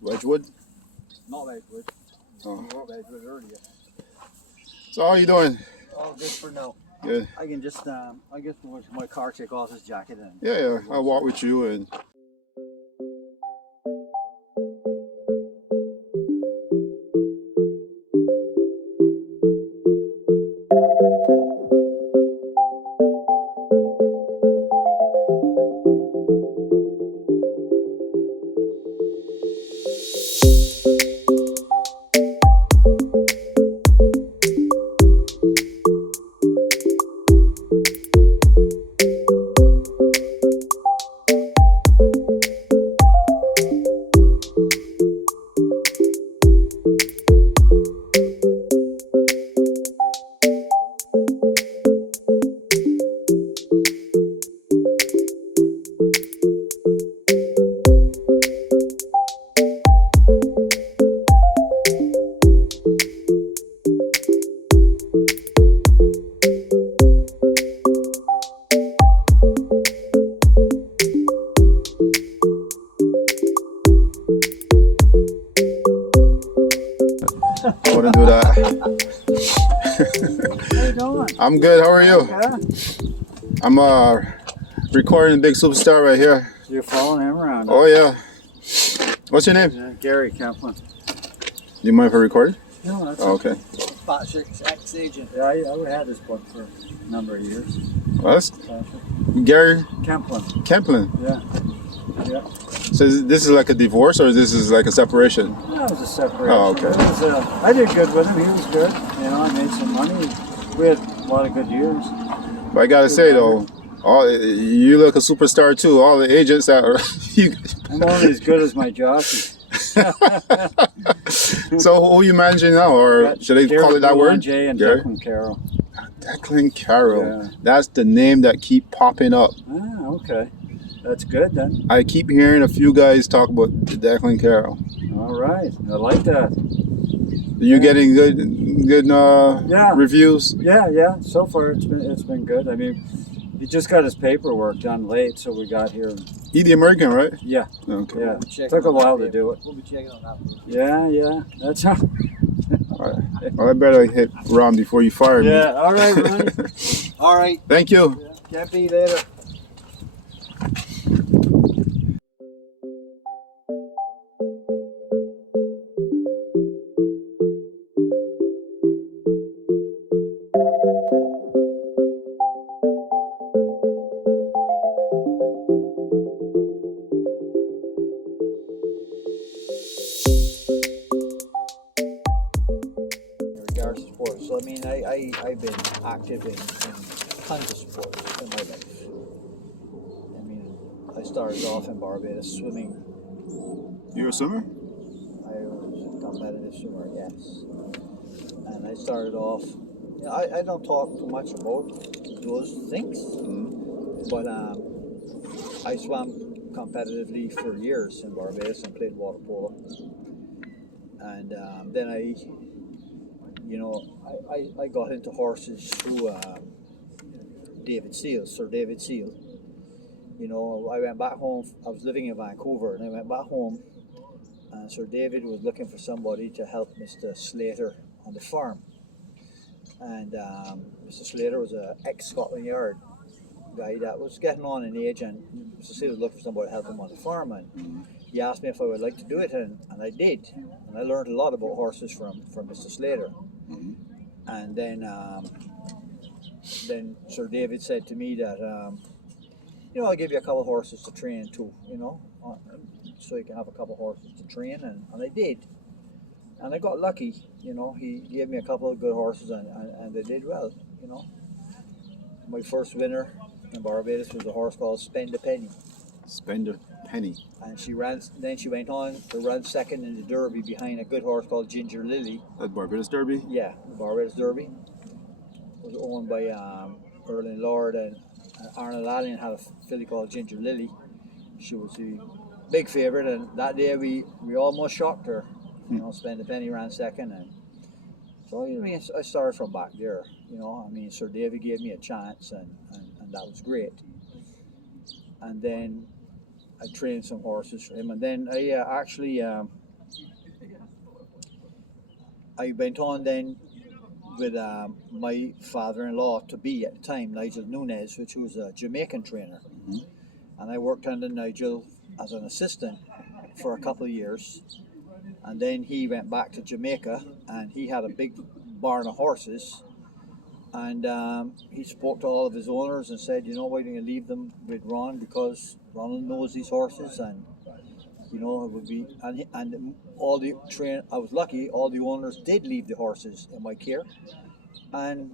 Wedgwood? Not Wedgwood. Oh. We were Wedgwood earlier. So how are you doing? All good for now. Good. I can just, I guess my car take off his jacket and. Yeah. I'll walk with you and. Wouldn't do that. How you doing? I'm good. How are you? Yeah. I'm recording Big Superstar right here. You're following him around. Oh yeah. What's your name? Yeah, Gary Kemplin. Do you mind if I record it? No, that's Oh, okay. Patrick's ex-agent. Yeah, I had this book for a number of years. Well, that's Patrick. Gary Kemplin. Kemplin. Yeah. Yeah. So this is like a divorce or this is like a separation? No, it was a separation. Oh, okay. It was, I did good with him. He was good. You know, I made some money. We had a lot of good years. But I gotta say though, you look a superstar too. All the agents that are I'm only as good as my jockey. So who are you managing now, or should I call it that word? Jay and Gary? Declan Carroll. Declan Carroll. Yeah. That's the name that keep popping up. Ah, okay. That's good then. I keep hearing a few guys talk about Declan Carroll. All right. I like that. Are you getting good Yeah. reviews? Yeah. So far it's been good. I mean, he just got his paperwork done late, so we got here. He the American, right? Yeah. Okay. Yeah. Took a while to do it. We'll be checking on that one. Yeah. That's how. Well, I better hit Ron before you fire me. Yeah. All right, Ronnie. All right. Thank you. Can't be later. Regards to sports. So I mean, I've been active in tons of sports in my life. I mean, I started off in Barbados swimming. You're a swimmer? I was a competitive swimmer, yes. And I started off. You know, I don't talk too much about those things, but I swam competitively for years in Barbados and played water polo. And then I got into horses through Sir David Seal. You know, I went back home. I was living in Vancouver, and I went back home. And Sir David was looking for somebody to help Mr. Slater on the farm. And Mr. Slater was an ex-Scotland Yard guy that was getting on in age, and Mr. Slater was looking for somebody to help him on the farm. And he asked me if I would like to do it, and I did. And I learned a lot about horses from Mr. Slater. And then Sir David said to me that, I'll give you a couple of horses to train too, so you can have a couple of horses to train, and I did. And I got lucky, he gave me a couple of good horses, and they did well, My first winner in Barbados was a horse called Spend a Penny. Spend a penny. And she went on to run second in the Derby behind a good horse called Ginger Lily. At Barbados Derby? Yeah, the Barbados Derby. It was owned by Erling Lord, and Arnold Allen had a filly called Ginger Lily. She was the big favourite, and that day we almost shocked her. Spend a Penny ran second, and so I started from back there. Sir David gave me a chance, and that was great. And then I trained some horses for him, and then I I went on then with my father-in-law to be at the time, Nigel Nunez, which was a Jamaican trainer. And I worked under Nigel as an assistant for a couple of years. And then he went back to Jamaica and he had a big barn of horses. And he spoke to all of his owners and said, why don't you leave them with Ron, because Ronald knows these horses, and it would be, and all the I was lucky, all the owners did leave the horses in my care, and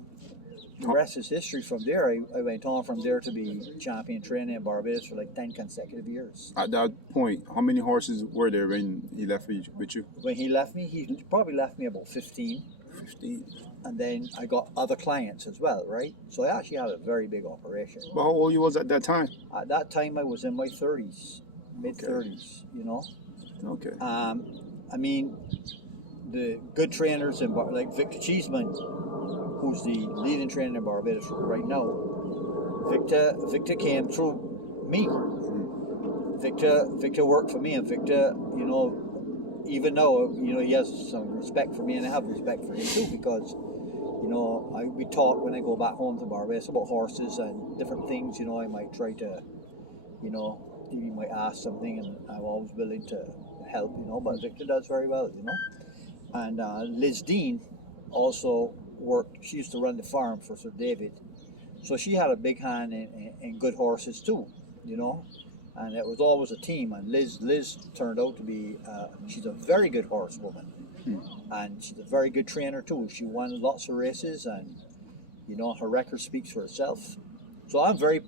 the rest is history from there. I went on from there to be champion trainer in Barbados for like 10 consecutive years. At that point, how many horses were there when he left with you? When he left me, he probably left me about 15. 15. And then I got other clients as well, right? So I actually had a very big operation. But how old you was at that time? At that time, I was in my 30s, mid-30s, Okay. I mean, the good trainers in like Victor Cheeseman, who's the leading trainer in Barbados right now. Victor came through me. Victor worked for me, and Victor, even though he has some respect for me, and I have respect for him too, because we talk when I go back home to Barbados about horses and different things. I might try to, he might ask something, and I'm always willing to help. But Victor does very well. And Liz Dean also worked. She used to run the farm for Sir David, so she had a big hand in good horses too. And it was always a team. And Liz turned out to be, she's a very good horsewoman. And she's a very good trainer too. She won lots of races, and her record speaks for itself. So I'm very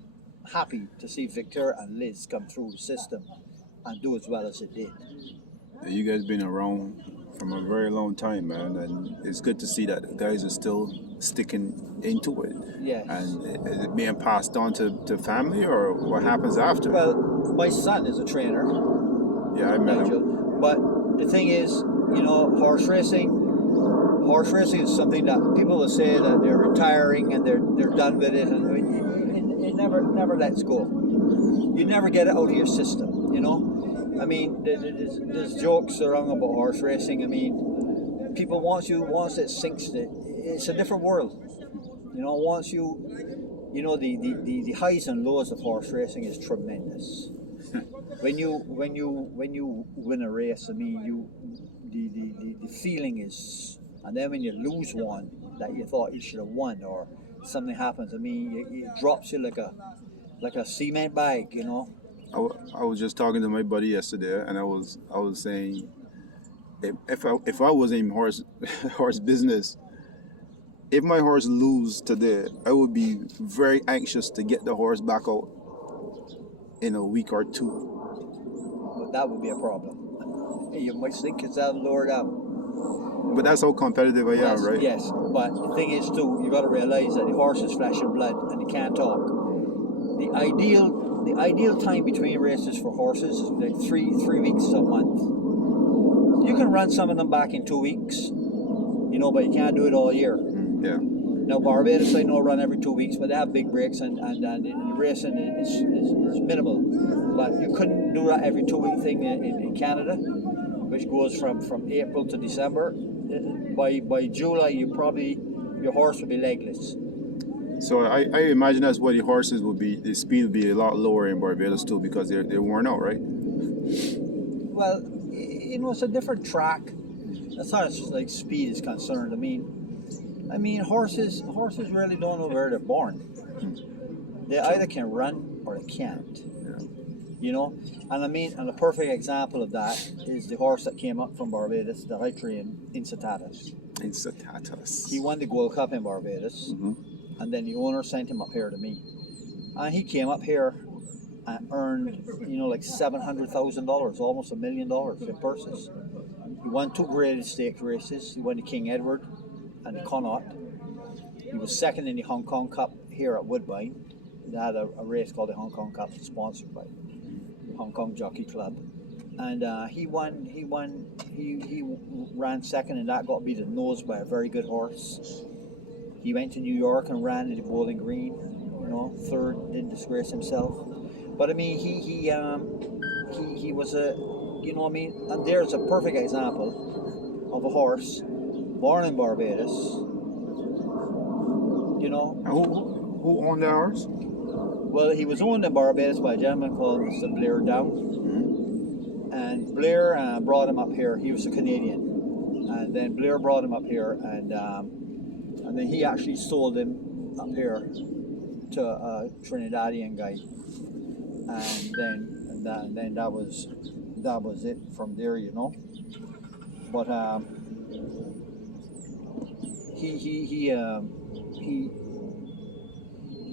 happy to see Victor and Liz come through the system and do as well as it did. You guys been around from a very long time, man, and it's good to see that the guys are still sticking into it. Yes. And is it being passed on to family, or what happens after? Well, my son is a trainer. Yeah, I met Nigel. him. But the thing is, horse racing is something that people will say that they're retiring and they're done with it, and it never lets go. You never get it out of your system, I mean, there's jokes around about horse racing. I mean, people once it sinks, it's a different world. Once the highs and lows of horse racing is tremendous. When you win a race, I mean, the feeling is, and then when you lose one that you thought you should have won, or something happens, I mean, it drops you like a cement bag, I was just talking to my buddy yesterday, and I was saying, if I was in horse business, if my horse lose today, I would be very anxious to get the horse back out in a week or two. But that would be a problem. You might think yourself lower down. But that's how competitive I am, right? Yes, but the thing is too, you got to realize that the horse is flesh and blood, and they can't talk. The ideal time between races for horses is like three weeks to a month. You can run some of them back in 2 weeks, but you can't do it all year. Yeah. Now Barbados, I know, run every 2 weeks, but they have big breaks, and the racing is minimal. But you couldn't do that every 2 week thing in Canada, which goes from April to December. By July, your horse would be legless. So I imagine that's why the horses would be, the speed would be a lot lower in Barbados too, because they're worn out, right? Well, it's a different track. As far as like speed is concerned, I mean horses really don't know where they're born. They either can run or they can't. And a perfect example of that is the horse that came up from Barbados that I trained, Insatatus. He won the Gold Cup in Barbados. And then the owner sent him up here to me. And he came up here and earned, like $700,000, almost $1 million in purses. He won 2 graded stakes races. He won the King Edward and the Connaught. He was second in the Hong Kong Cup here at Woodbine. They had a race called the Hong Kong Cup, sponsored by the Hong Kong Jockey Club. And he ran second in that, got beat at nose by a very good horse. He went to New York and ran in the Bowling Green, third, didn't disgrace himself. But I mean, he was a, and there's a perfect example of a horse born in Barbados. You know, And who owned that horse? well, he was owned in Barbados by a gentleman called Mr. Blair Down. And Blair brought him up here. He was a Canadian, and then Blair brought him up here, and then he actually sold him up here to a Trinidadian guy, and then that was it from there, you know. But he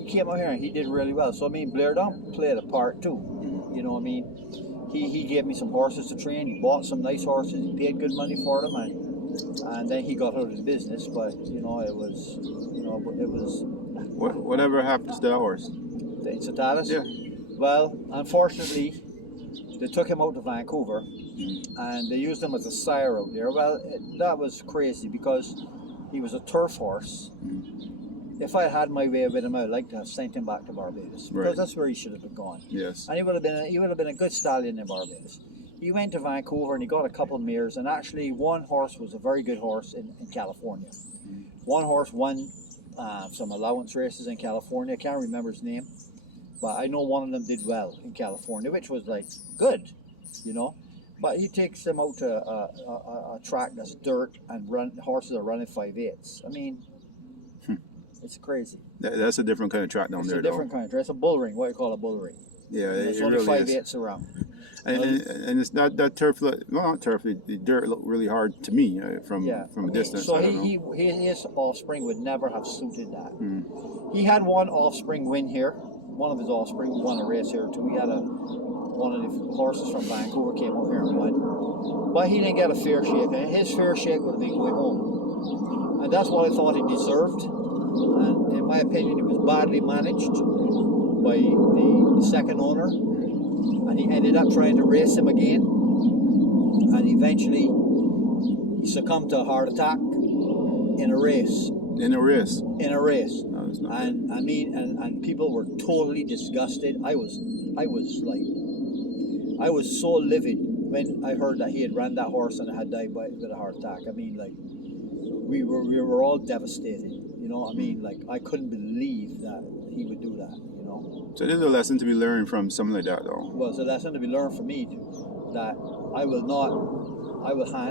came out here and he did really well. So I mean, Blair Down played a part too. You know what I mean? He gave me some horses to train. He bought some nice horses. He paid good money for them, and then he got out of the business. But it was Whatever happens to that horse? the Incitatus. Yeah. Well, unfortunately, they took him out to Vancouver, and they used him as a sire out there. Well, that was crazy because he was a turf horse. If I had my way with him, I'd like to have sent him back to Barbados because Right. that's where he should have been gone. Yes. And he would have been a good stallion in Barbados. He went to Vancouver and he got a couple of mares, and actually one horse was a very good horse in California. One horse won some allowance races in California. I can't remember his name, but I know one of them did well in California, which was like good, you know. But he takes them out to a track that's dirt and horses are running 5/8. I mean, it's crazy. That's a different kind of track down It's there, a different kind of track. It's a bull ring, what you call a bull ring. Yeah, And it it's only really is. 5/8 around. And it's not that turf. Well, not turf. The dirt looked really hard to me from a distance. So I don't know. his offspring would never have suited that. He had one offspring win here. One of his offspring won a race here too. He had one of the horses from Vancouver came out here and won, but he didn't get a fair shake. And his fair shake would have been going home, and that's what I thought he deserved. And in my opinion, he was badly managed by the second owner, and he ended up trying to race him again, and eventually he succumbed to a heart attack in a race. In a race. In a race, No, it's not. and I mean, and people were totally disgusted. I was so livid when I heard that he had ran that horse and had died with a heart attack. I mean, like we were all devastated. You know, I mean, like I couldn't believe that he would do that. You know. So there's a lesson to be learned from something like that, though. Well, so that's something to be learned for me, that I will not,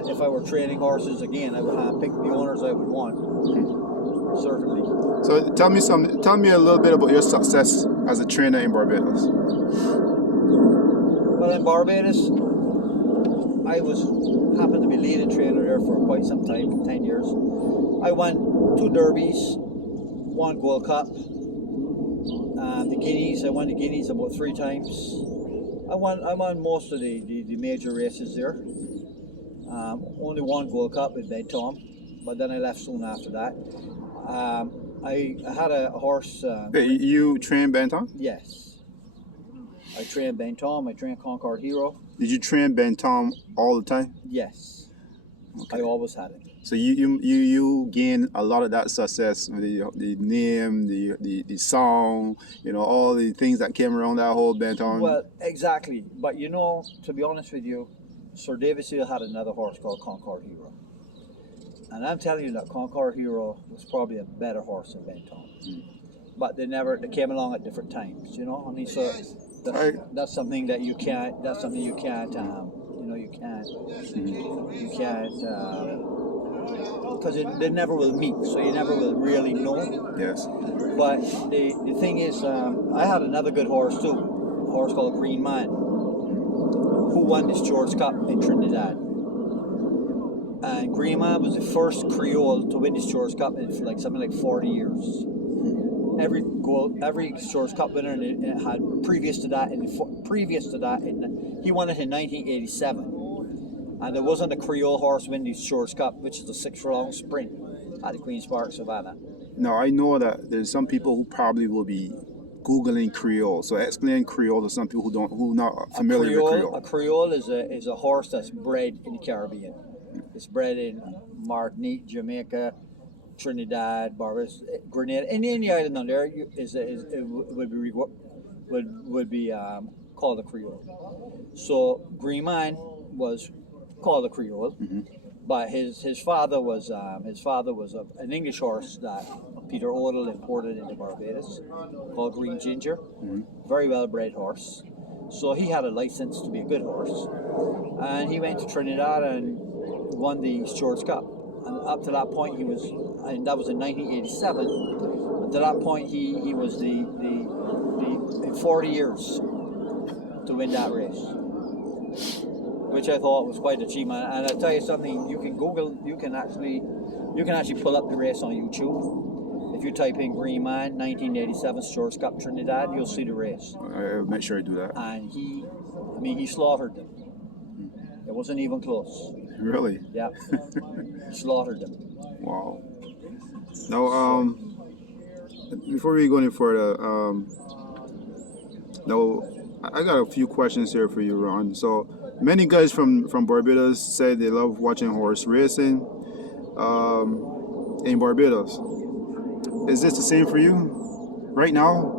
if I were training horses again, I would pick the owners I would want, certainly. So tell me a little bit about your success as a trainer in Barbados. Well, in Barbados, I happened to be leading trainer there for quite some time, 10 years. I won 2 derbies, 1 Gold Cup. The Guineas, I won the Guineas about 3 times. I won most of the major races there. Only 1 Gold Cup with Ben Tom, but then I left soon after that. I had a horse. Hey, you train Bantam? Yes. I trained Ben Tom, I trained Concord Hero. Did you train Bantam all the time? Yes. Okay. I always had it. So you gain a lot of that success, the name, the song, all the things that came around that whole Bantam. Well, exactly. But to be honest with you, Sir David Seal had another horse called Concord Hero. And I'm telling you that Concord Hero was probably a better horse than Bantam. But they came along at different times, I mean, so that's something that you can't, you can't, because they never will meet, so you never will really know. Yes. But the thing is, I had another good horse too, a horse called Green Man, who won this George Cup in Trinidad. And Green Man was the first Creole to win this George Cup in something like 40 years. Every George Cup winner had previous to that, he won it in 1987. And there wasn't a Creole horse win this George Cup, which is a 6-furlong sprint at the Queen's Park Savannah. Now I know that there's some people who probably will be Googling Creole. So explain Creole to some people who not familiar with Creole. A Creole is a horse that's bred in the Caribbean. It's bred in Martinique, Jamaica, Trinidad, Barbados, Grenada, any island on there would be called a Creole. So Green Man was called a Creole, but his father was an English horse that Peter Odell imported into Barbados, called Green Ginger. Very well bred horse. So he had a license to be a good horse, and he went to Trinidad and won the Stewards Cup. And up to that point, he was, and that was in 1987. And to that point, he was the 40 years to win that race, which I thought was quite an achievement. And I'll tell you something: you can Google, you can actually pull up the race on YouTube. If you type in Green Man 1987 Stewards Cup Trinidad, you'll see the race. I'll make sure I do that. And he slaughtered them. It wasn't even close. Really? Yeah, he slaughtered them. Wow. Now, before we go any further, now I got a few questions here for you, Ron. So many guys from Barbados say they love watching horse racing in Barbados. Is this the same for you right now,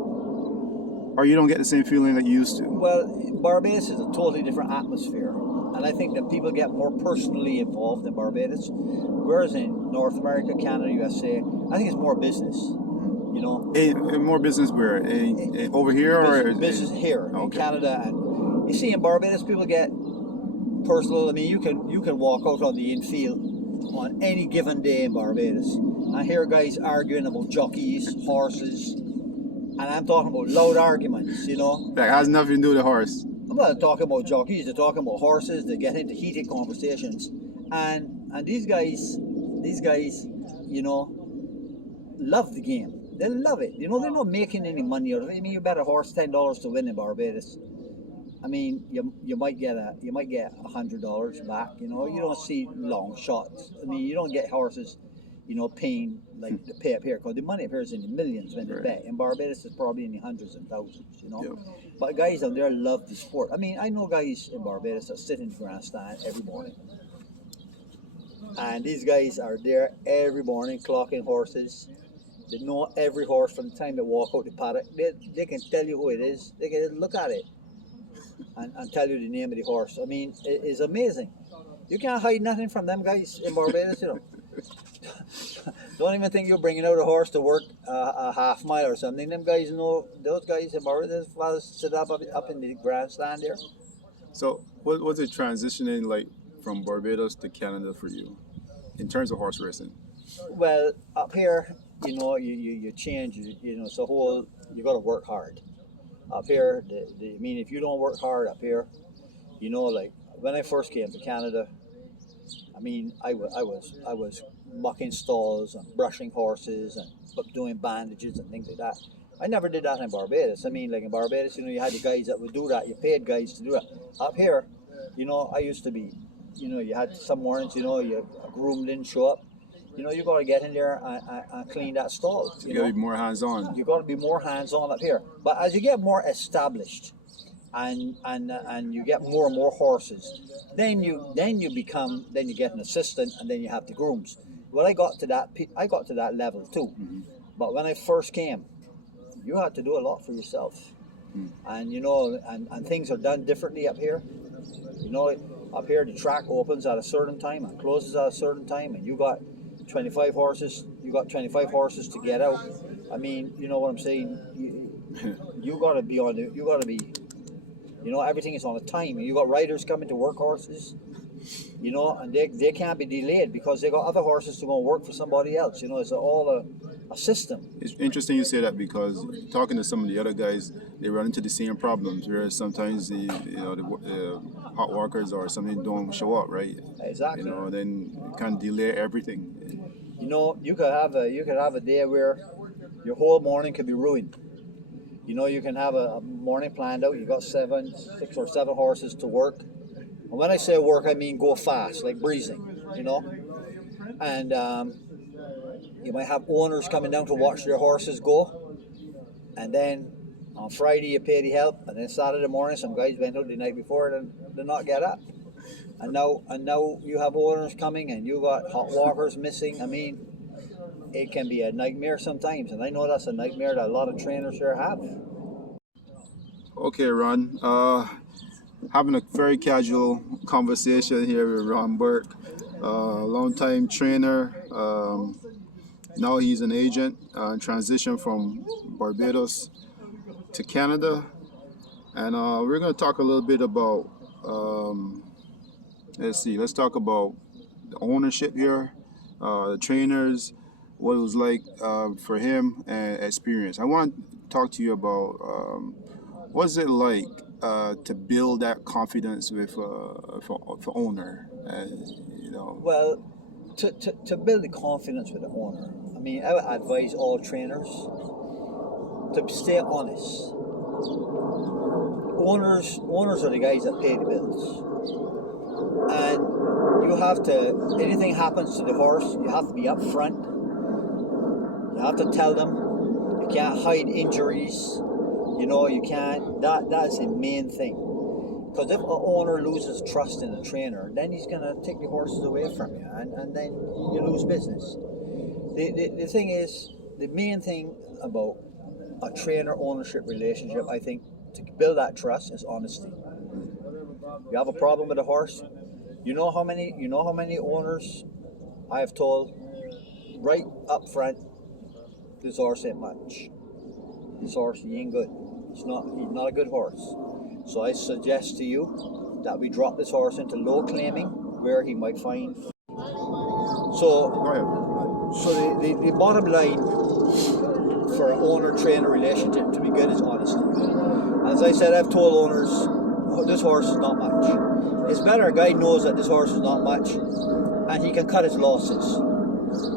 or you don't get the same feeling that you used to? Well, Barbados is a totally different atmosphere, and I think that people get more personally involved in Barbados, whereas in North America, Canada, USA, I think it's more business. You know, More business where? Over here or business here in Canada, and you see in Barbados people get personal. I mean, you can walk out on the infield on any given day in Barbados. I hear guys arguing about jockeys, horses, and I'm talking about loud arguments, you know. That has nothing to do with the horse. I'm not talking about jockeys, they're talking about horses, they get into heated conversations. And these guys, you know, love the game. They love it. You know, they're not making any money out of it. I mean, you bet a horse $10 to win in Barbados. I mean, you might get $100 back, you know. You don't see long shots. I mean, you don't get horses, you know, paying like the pay up here, because the money up here is in the millions when they bet. In Barbados, it's probably in the hundreds and thousands, you know. But guys down there love the sport. I mean, I know guys in Barbados that sit in the grandstand every morning, and these guys are there every morning clocking horses. They know every horse from the time they walk out the paddock. They can tell you who it is. They can look at it and tell you the name of the horse. I mean, it is amazing. You can't hide nothing from them guys in Barbados, you know. Don't even think you're bringing out a horse to work a half mile or something. Them guys know, those guys in Barbados, fellas sit up in the grandstand there. So what was it transitioning like from Barbados to Canada for you in terms of horse racing? Well, up here, you know, you change, you know, it's a whole, you got to work hard. Up here, I mean, if you don't work hard up here, you know, like when I first came to Canada, I mean, I was mucking stalls and brushing horses and doing bandages and things like that. I never did that in Barbados. I mean, like in Barbados, you know, you had the guys that would do that. You paid guys to do that. Up here, you know, I used to be, you know, you had some mornings, you know, a groom didn't show up. You know, you got to get in there and clean that stall. You got to be more hands-on. You got to be more hands-on up here. But as you get more established, and you get more and more horses, then you get an assistant, and then you have the grooms. Well, I got to that level too. But when I first came, you had to do a lot for yourself, and you know, and things are done differently up here. You know, up here the track opens at a certain time and closes at a certain time, and you got 25 horses. You got 25 horses to get out. I mean, you know what I'm saying. You got to be on the. You got to be. You know, everything is on a time. You got riders coming to work horses, you know, and they can't be delayed because they got other horses to go and work for somebody else. You know, it's all a system. It's interesting you say that, because talking to some of the other guys, they run into the same problems, whereas sometimes the hot workers or something don't show up, right? Exactly. You know, then it can delay everything. You know, you could have a day where your whole morning could be ruined. You know, you can have a morning planned out. You got 6 or 7 horses to work. And when I say work, I mean go fast, like breezing. You know, and you might have owners coming down to watch their horses go. And then on Friday you pay the help, and then Saturday morning some guys went out the night before and did not get up. And now you have owners coming, and you got hot walkers missing. I mean, it can be a nightmare sometimes, and I know that's a nightmare that a lot of trainers here have. Okay, Ron. Having a very casual conversation here with Ron Burke. long-time trainer. Now he's an agent. Transitioned from Barbados to Canada, and we're going to talk a little bit about. Let's talk about the ownership here, the trainers, what it was like for him, and experience. I want to talk to you about what's it like to build that confidence with for owner, you know. Well, to build the confidence with the owner, I mean, I would advise all trainers to stay honest. Owners are the guys that pay the bills. And you have to, anything happens to the horse, you have to be upfront. You have to tell them. You can't hide injuries. You know, you can't, that's the main thing. Because if an owner loses trust in a trainer, then he's going to take the horses away from you, and then you lose business. The thing is, the main thing about a trainer-ownership relationship, I think, to build that trust is honesty. You have a problem with a horse, you know how many owners I have told right up front, this horse ain't much. This horse, he ain't good. He's not a good horse. So I suggest to you that we drop this horse into low claiming where he might find. So the bottom line for an owner-trainer relationship to be good is honesty. As I said, I've told owners, oh, this horse is not much. It's better a guy knows that this horse is not much and he can cut his losses.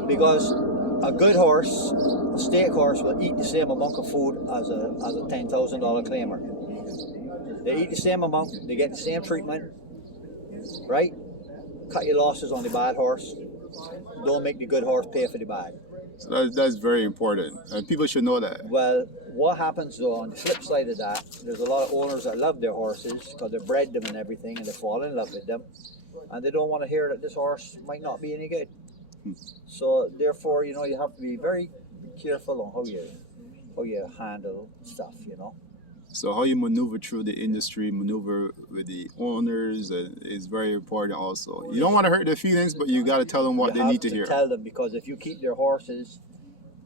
Because a good horse, a stake horse, will eat the same amount of food as a $10,000 claimer. They eat the same amount, they get the same treatment, right? Cut your losses on the bad horse. Don't make the good horse pay for the bad. So that's very important, and people should know that. Well, what happens though, on the flip side of that, there's a lot of owners that love their horses because they bred them and everything, and they fall in love with them, and they don't want to hear that this horse might not be any good. So therefore, you know, you have to be very careful on how you handle stuff, you know. So how you maneuver through the industry, maneuver with the owners is very important also. You don't want to hurt their feelings, but you got to tell them what they need to hear. Tell them, because if you keep their horses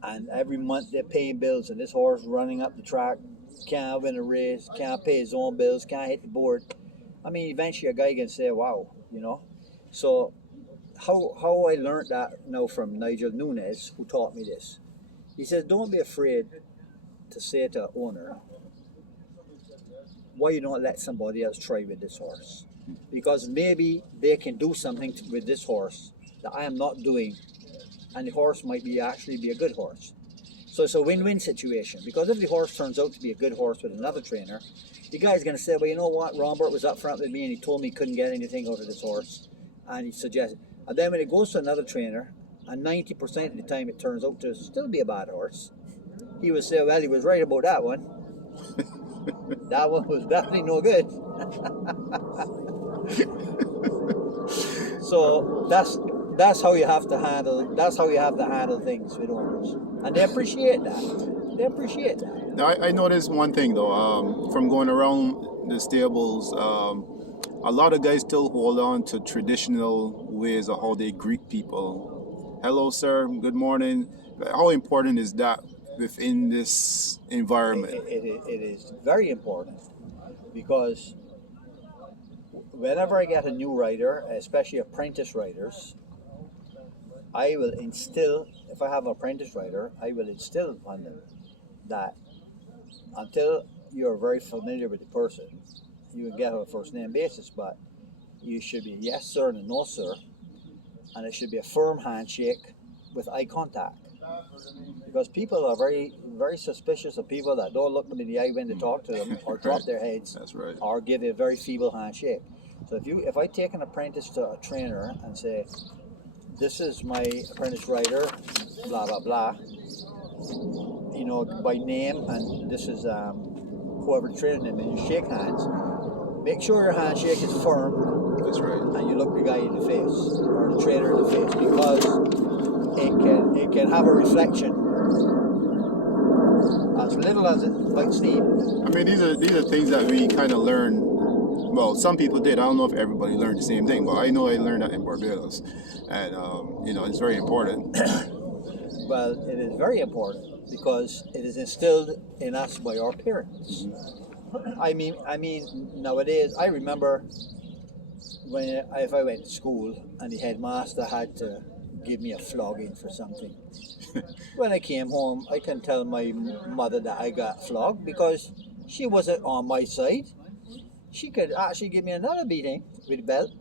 and every month they're paying bills and this horse running up the track, can't win a race, can't pay his own bills, can't hit the board, I mean, eventually a guy can say, wow, you know. So how I learned that now from Nigel Nunes, who taught me this. He says, don't be afraid to say to an owner, why you don't let somebody else try with this horse? Because maybe they can do something with this horse that I am not doing, and the horse might actually be a good horse. So it's a win-win situation, because if the horse turns out to be a good horse with another trainer, the guy's going to say, well, you know what, Robert was up front with me and he told me he couldn't get anything out of this horse, and he suggested. And then when it goes to another trainer, and 90% of the time it turns out to still be a bad horse, he would say, well, he was right about that one. That one was definitely no good. So that's how you have to handle things with owners, and they appreciate that. Now, I noticed one thing though, from going around the stables, a lot of guys still hold on to traditional ways of how they greet people. Hello, sir. Good morning. How important is that within this environment? It is very important, because whenever I get a new rider, especially apprentice riders, I will instill, if I have an apprentice rider, I will instill on them that until you're very familiar with the person, you can get on a first name basis, but you should be yes sir and no sir, and it should be a firm handshake with eye contact. Because people are very, very suspicious of people that don't look them in the eye when they talk to them, or drop their heads, That's right. or give a very feeble handshake. So if I take an apprentice to a trainer and say, this is my apprentice rider, blah blah blah, you know, by name, and this is whoever trained him, and you shake hands, make sure your handshake is firm. That's right. And you look the guy in the face, or the trainer in the face, because it can have a reflection, as little as it might seem. I mean, these are things that we kind of learn Well, some people did. I don't know if everybody learned the same thing, but I know I learned that in Barbados, and it's very important. Well, it is very important because it is instilled in us by our parents. I mean, nowadays I remember if I went to school and the headmaster had to give me a flogging for something. When I came home, I can tell my mother that I got flogged because she wasn't on my side. She could actually give me another beating with a belt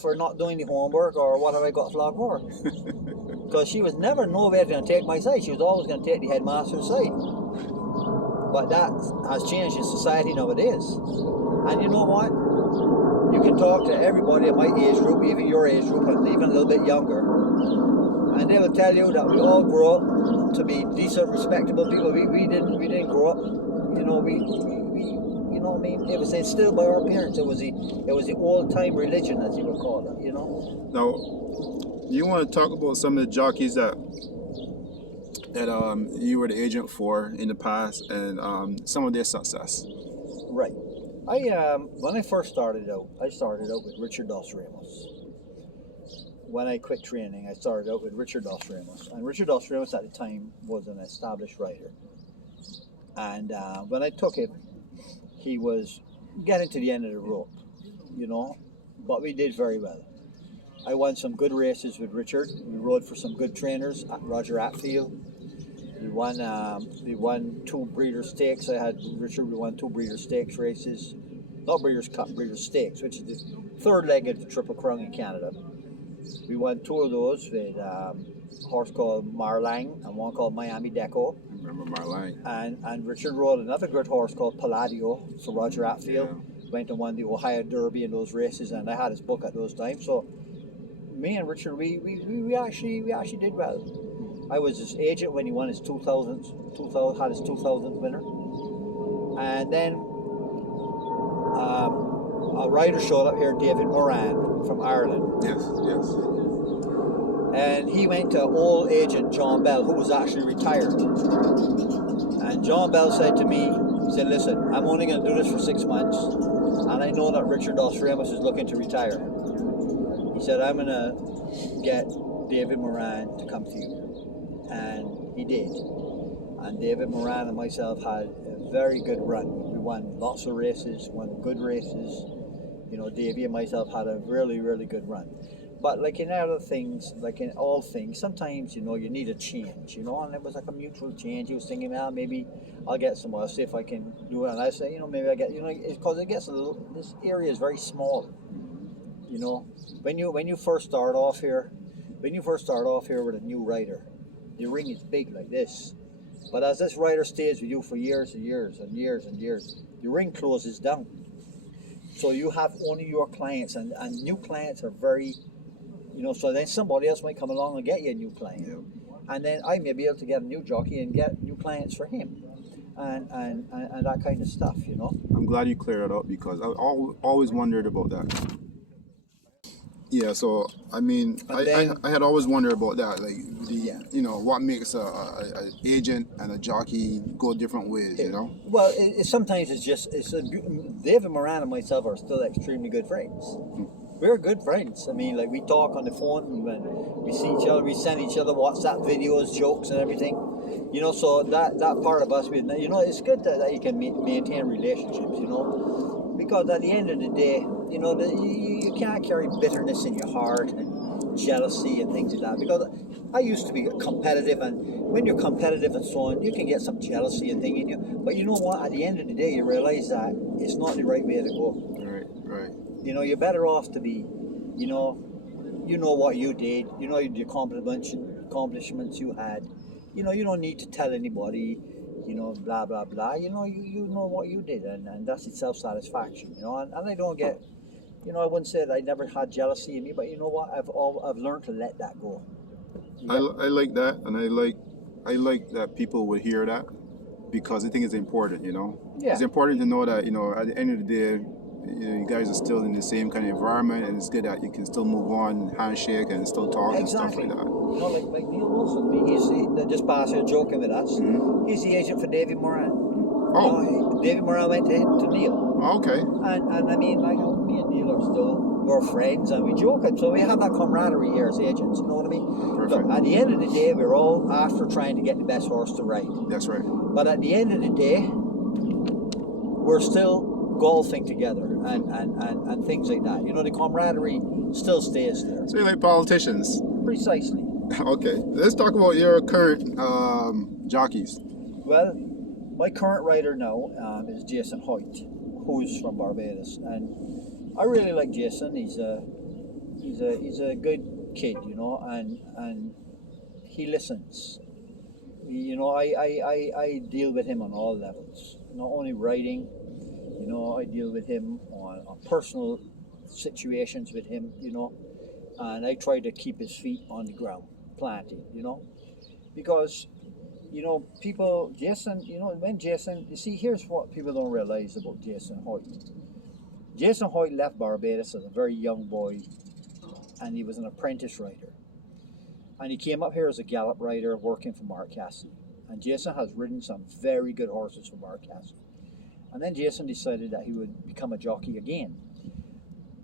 for not doing the homework or what have I got flogged for. Because she was never nowhere going to take my side. She was always going to take the headmaster's side. But that has changed in society nowadays. And you know what? You can talk to everybody in my age group, even your age group, and even a little bit younger, and they will tell you that we all grow up to be decent, respectable people. We didn't grow up, you know, we you know what I mean? It was instilled by our parents. It was the old time religion, as you would call it, you know. Now, you want to talk about some of the jockeys that you were the agent for in the past, and some of their success. Right. When I first started out, I started out with Richard Dos Ramos. When I quit training, I started out with Richard Dos Ramos. And Richard Dos Ramos at the time was an established rider. And when I took him, he was getting to the end of the rope, you know, but we did very well. I won some good races with Richard. We rode for some good trainers at Roger Atfield. We won 2 Breeders' Stakes. I had Richard. We won 2 Breeders' Stakes races, not Breeders' Cup, Breeders' Stakes, which is the third leg of the Triple Crown in Canada. We won 2 of those with a horse called Marlang and one called Miami Deco. I remember Marlang. And Richard rode another good horse called Palladio for Roger Atfield. Yeah. Went and won the Ohio Derby in those races, and I had his book at those times. So me and Richard, we actually did well. I was his agent when he won his 2000 had his 2000th winner. And then a rider showed up here, David Moran from Ireland. Yes. And he went to old agent John Bell, who was actually retired. And John Bell said to me, he said, listen, I'm only going to do this for 6 months, and I know that Richard Dos Ramos is looking to retire. He said, I'm going to get David Moran to come to you. And he did. And David Moran and myself had a very good run. We won lots of races, won good races. You know, Davey and myself had a really, really good run. But like in other things, like in all things, sometimes, you know, you need a change, you know, and it was like a mutual change. He was thinking, well, maybe I'll get some, I'll see if I can do it. And I say, you know, maybe I get, you know, because it gets a little, this area is very small, you know. When you first start off here with a new rider, the ring is big like this. But as this rider stays with you for years and years and years and years, the ring closes down. So you have only your clients, and new clients are very, you know, so then somebody else might come along and get you a new client. Yeah. And then I may be able to get a new jockey and get new clients for him. And that kind of stuff, you know. I'm glad you cleared it up because I always wondered about that. Yeah, so I mean, I had always wondered about that, like you know, what makes a agent and a jockey go different ways, you know? Well, sometimes David Moran and myself are still extremely good friends. We're good friends. I mean, like we talk on the phone when we see each other, we send each other WhatsApp videos, jokes, and everything. You know, so that part of us, you know, it's good that you can maintain relationships, you know, because at the end of the day, you know, you can't carry bitterness in your heart and jealousy and things like that. Because I used to be competitive, and when you're competitive and so on, you can get some jealousy and things in you. But you know what? At the end of the day, you realize that it's not the right way to go. Right. You know, you're better off to be, you know what you did. You know the accomplishments you had. You know, you don't need to tell anybody. You know, blah blah blah. You know, you know what you did, and that's its self-satisfaction. You know, and I don't get. You know, I wouldn't say that I never had jealousy in me, but you know what? I've learned to let that go. I like that, and I like that people would hear that because I think it's important. You know, It's important to know that, you know, at the end of the day, you know, you guys are still in the same kind of environment, and it's good that you can still move on, handshake, and still talk and stuff like that. You know, like Neil Wilson, just passed here joking with us. Mm-hmm. He's the agent for David Moran. Oh, David Moran went to Neil. okay. And I mean, like, me and Neil are still, we're friends and we joke. And so we have that camaraderie here as agents, you know what I mean? Perfect. Look, at the end of the day, we're all after trying to get the best horse to ride. That's right. But at the end of the day, we're still golfing together and things like that. You know, the camaraderie still stays there. So you're like politicians. Precisely. Okay, let's talk about your current jockeys. Well, my current rider now is Jason Hoyt, who's from Barbados, and I really like Jason. He's a good kid, you know, and he listens. You know, I deal with him on all levels, not only riding. You know, I deal with him on personal situations with him, you know, and I try to keep his feet on the ground, planted, you know, because, you know, Jason, you see, here's what people don't realize about Jason Hoyt. Jason Hoyt left Barbados as a very young boy, and he was an apprentice rider. And he came up here as a gallop rider working for Mark Cassidy. And Jason has ridden some very good horses for Mark Cassidy. And then Jason decided that he would become a jockey again.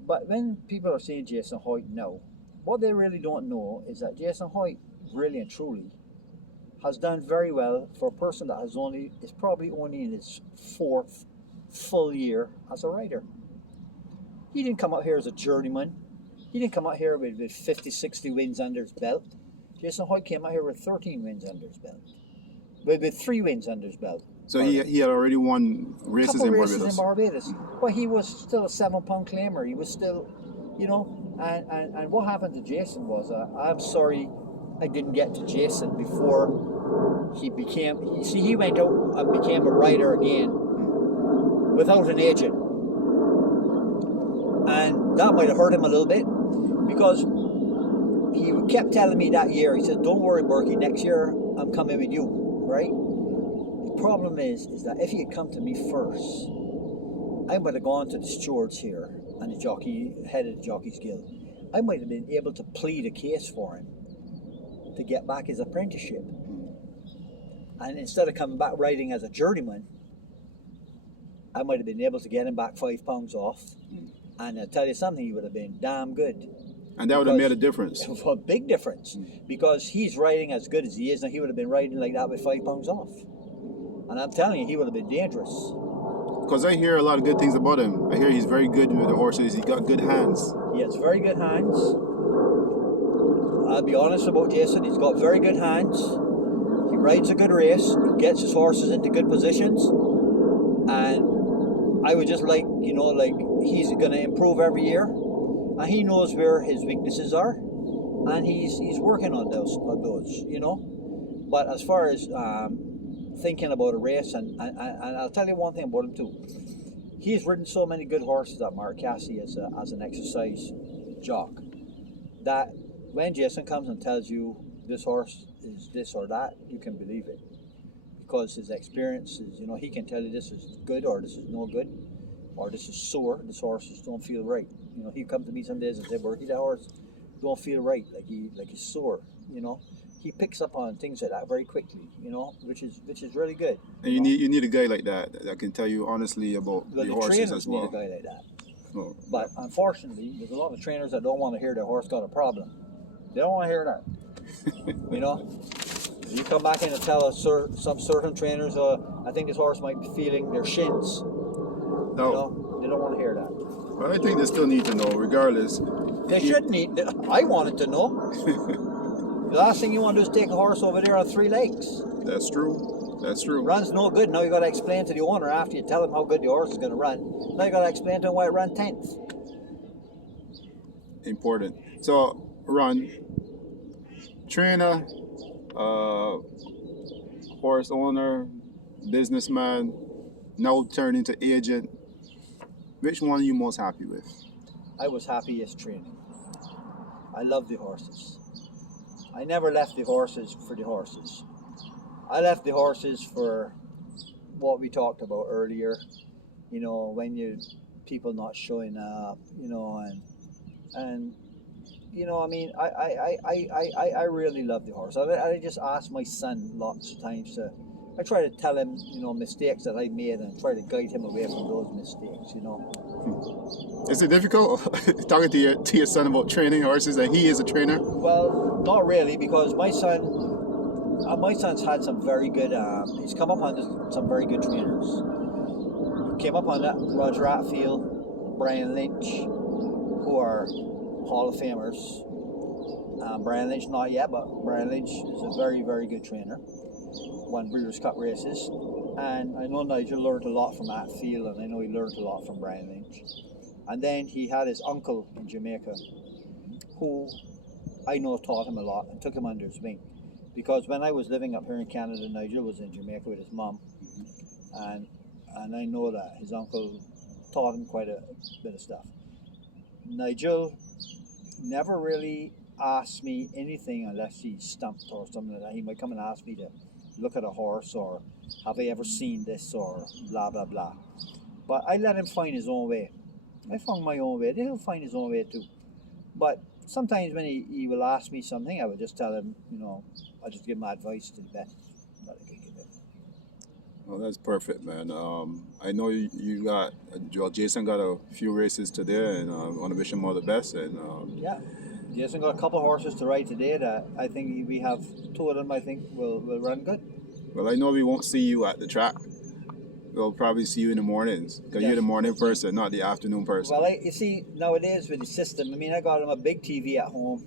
But when people are saying Jason Hoyt now, what they really don't know is that Jason Hoyt, really and truly, has done very well for a person that is probably only in his 4th full year as a rider. He didn't come out here as a journeyman. He didn't come out here with 50, 60 wins under his belt. Jason Hoyt came out here with 13 wins under his belt. With 3 wins under his belt. So he had already won races in Barbados. But he was still a 7-pound claimer. He was still, you know, and what happened to Jason was, I'm sorry I didn't get to Jason before he went out and became a rider again without an agent. And that might have hurt him a little bit because he kept telling me that year, he said, don't worry, Burke, next year I'm coming with you, right? The problem is that if he had come to me first, I might have gone to the stewards here and the head of the Jockeys Guild. I might have been able to plead a case for him to get back his apprenticeship. And instead of coming back riding as a journeyman, I might have been able to get him back 5 pounds off. And I'll tell you something, he would have been damn good. And that would have made a difference. A big difference. Because he's riding as good as he is, and he would have been riding like that with 5 pounds off. And I'm telling you, he would have been dangerous. Because I hear a lot of good things about him. I hear he's very good with the horses. He's got good hands. He has very good hands. I'll be honest about Jason. He's got very good hands. He rides a good race. He gets his horses into good positions. And I would just like, you know, like he's going to improve every year. And he knows where his weaknesses are. And he's working on those, you know. But as far as thinking about a race, and I'll tell you one thing about him too. He's ridden so many good horses at Mark Cassidy as an exercise jock that when Jason comes and tells you this horse is this or that, you can believe it. Because his experience is, you know, he can tell you this is good or this is no good, or this is sore, this horse just don't feel right. You know, he'd come to me some days and say, Burke, that horse don't feel right, like he's sore, you know. He picks up on things like that very quickly, you know, which is really good. And you need a guy like that can tell you honestly about the horses as well. Need a guy like that. Oh. But unfortunately, there's a lot of trainers that don't want to hear their horse got a problem. They don't want to hear that. You know, you come back in and tell some certain trainers, I think this horse might be feeling their shins. No. You know, they don't want to hear that. Well, I think they still need to know, regardless. They should need. I wanted to know. The last thing you want to do is take a horse over there on 3 legs. That's true. That's true. Run's no good. Now you got to explain to the owner after you tell him how good the horse is going to run. Now you got to explain to him why it ran 10th. Important. So, Ron, trainer, horse owner, businessman, now turned into agent. Which one are you most happy with? I was happiest training. I love the horses. I never left the horses for the horses. I left the horses for what we talked about earlier. You know, when people not showing up, you know, and you know, I mean, I really love the horse. I just asked my son lots of times to I try to tell him, you know, mistakes that I made and try to guide him away from those mistakes, you know. Is it difficult talking to your son about training horses and he is a trainer? Well, not really, because my son's had some very good. He's come up on some very good trainers. He came up on that Roger Atfield, Brian Lynch, who are Hall of Famers. Brian Lynch not yet, but Brian Lynch is a very, very good trainer. Won Breeders' Cup races, and I know Nigel learned a lot from Atfield, and I know he learned a lot from Brian Lynch. And then he had his uncle in Jamaica, who I know taught him a lot and took him under his wing. Because when I was living up here in Canada, Nigel was in Jamaica with his mum, and I know that his uncle taught him quite a bit of stuff. Nigel never really asked me anything unless he's stumped or something like that. He might come and ask me to look at a horse, or have I ever seen this, or blah blah blah. But I let him find his own way. I found my own way. He'll find his own way too. But sometimes when he will ask me something, I would just tell him, you know, I just give him advice to the best that I can give him. Well, that's perfect, man. I know you got, Jason got a few races today, and I want to wish him all the best. And Yeah, Jason got a couple of horses to ride today that I think we have two of them. I think will run good. well, I know we won't see you at the track. We'll probably see you in the mornings because Yes. you're the morning person, not the afternoon person. Well, you see, nowadays with the system, I mean, I got him a big TV at home,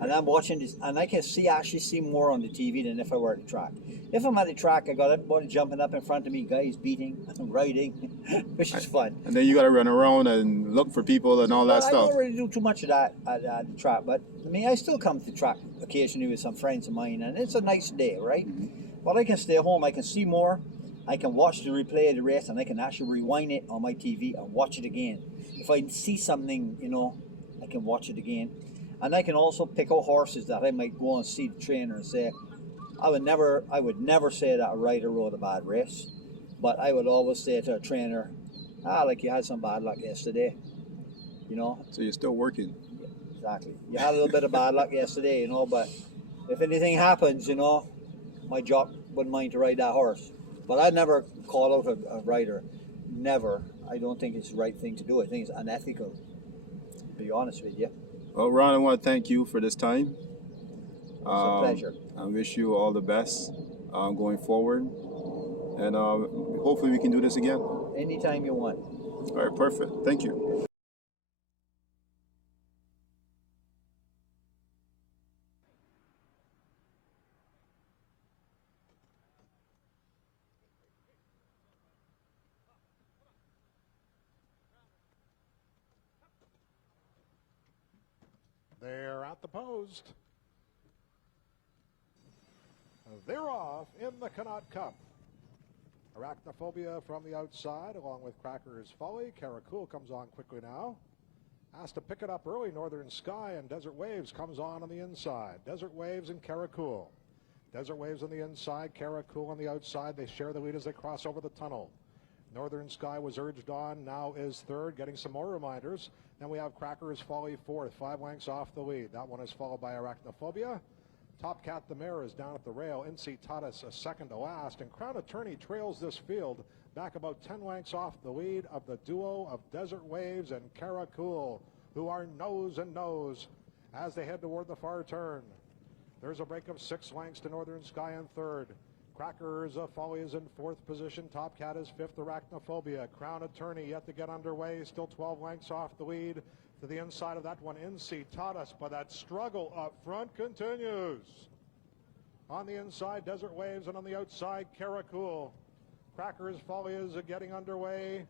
and I'm watching this, and I can actually see more on the TV than if I were at the track. If I'm at the track, I got everybody jumping up in front of me, guys beating and riding, which is fun. And then you got to run around and look for people and all that I stuff. don't really do too much of that at the track, but I mean, I still come to the track occasionally with some friends of mine, and it's a nice day, right? But I can stay home, I can see more. I can watch the replay of the race, and I can actually rewind it on my TV and watch it again. If I see something, you know, I can watch it again. And I can also pick out horses that I might go and see the trainer and say, I would never say that a rider rode a bad race, but I would always say to a trainer, like you had some bad luck yesterday, you know. So you're still working. Exactly. You had a little bit of bad luck yesterday, you know, but if anything happens, you know, my jock wouldn't mind to ride that horse. But I'd never call out a rider. Never. I don't think it's the right thing to do. I think it's unethical, to be honest with you. Well, Ron, I want to thank you for this time. It's a pleasure. I wish you all the best going forward. And hopefully we can do this again. Anytime you want. All right, perfect. Thank you. They're at the post. They're off in the Connaught Cup. Arachnophobia from the outside, along with Cracker's Folly. Caracool comes on quickly now. Asked to pick it up early, Northern Sky, and Desert Waves comes on the inside. Desert Waves and Caracool. Desert Waves on the inside, Caracool on the outside. They share the lead as they cross over the tunnel. Northern Sky was urged on, now is third, getting some more reminders. Then we have Cracker's Folly fourth, 5 lengths off the lead. That one is followed by Arachnophobia. Top Cat the Mare is down at the rail. NC Tatus a second to last. And Crown Attorney trails this field back about 10 lengths off the lead of the duo of Desert Waves and Caracool, who are nose and nose as they head toward the far turn. There's a break of 6 lengths to Northern Sky in third. Cracker's Folly is in fourth position. Top Cat is fifth. Arachnophobia. Crown Attorney yet to get underway. Still 12 lengths off the lead. To the inside of that one, NC Tatus, but that struggle up front continues. On the inside, Desert Waves, and on the outside, Caracool. Cracker's Folly is getting underway.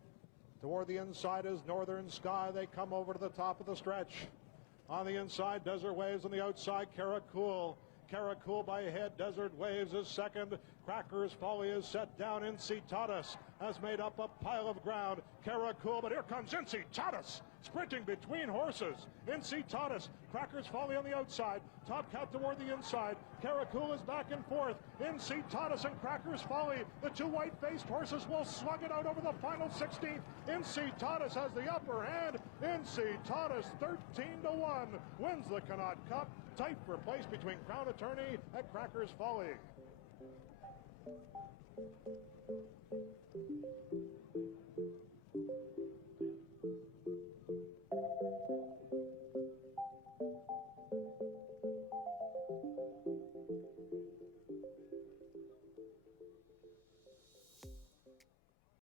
Toward the inside is Northern Sky. They come over to the top of the stretch. On the inside, Desert Waves. On the outside, Caracool. Caracool by a head. Desert Waves is second. Cracker's Folly is set down. NC Tatus has made up a pile of ground. Caracool, but here comes NC Tatus sprinting between horses. NC Tatus, Cracker's Folly on the outside. Top Cat toward the inside. Caracool is back and forth. NC Tatus and Cracker's Folly. The two white-faced horses will slug it out over the final 16th. NC Tatus has the upper hand. NC Tatus 13-1 wins the Connaught Cup. Tight for place between Crown Attorney and Cracker's Folly.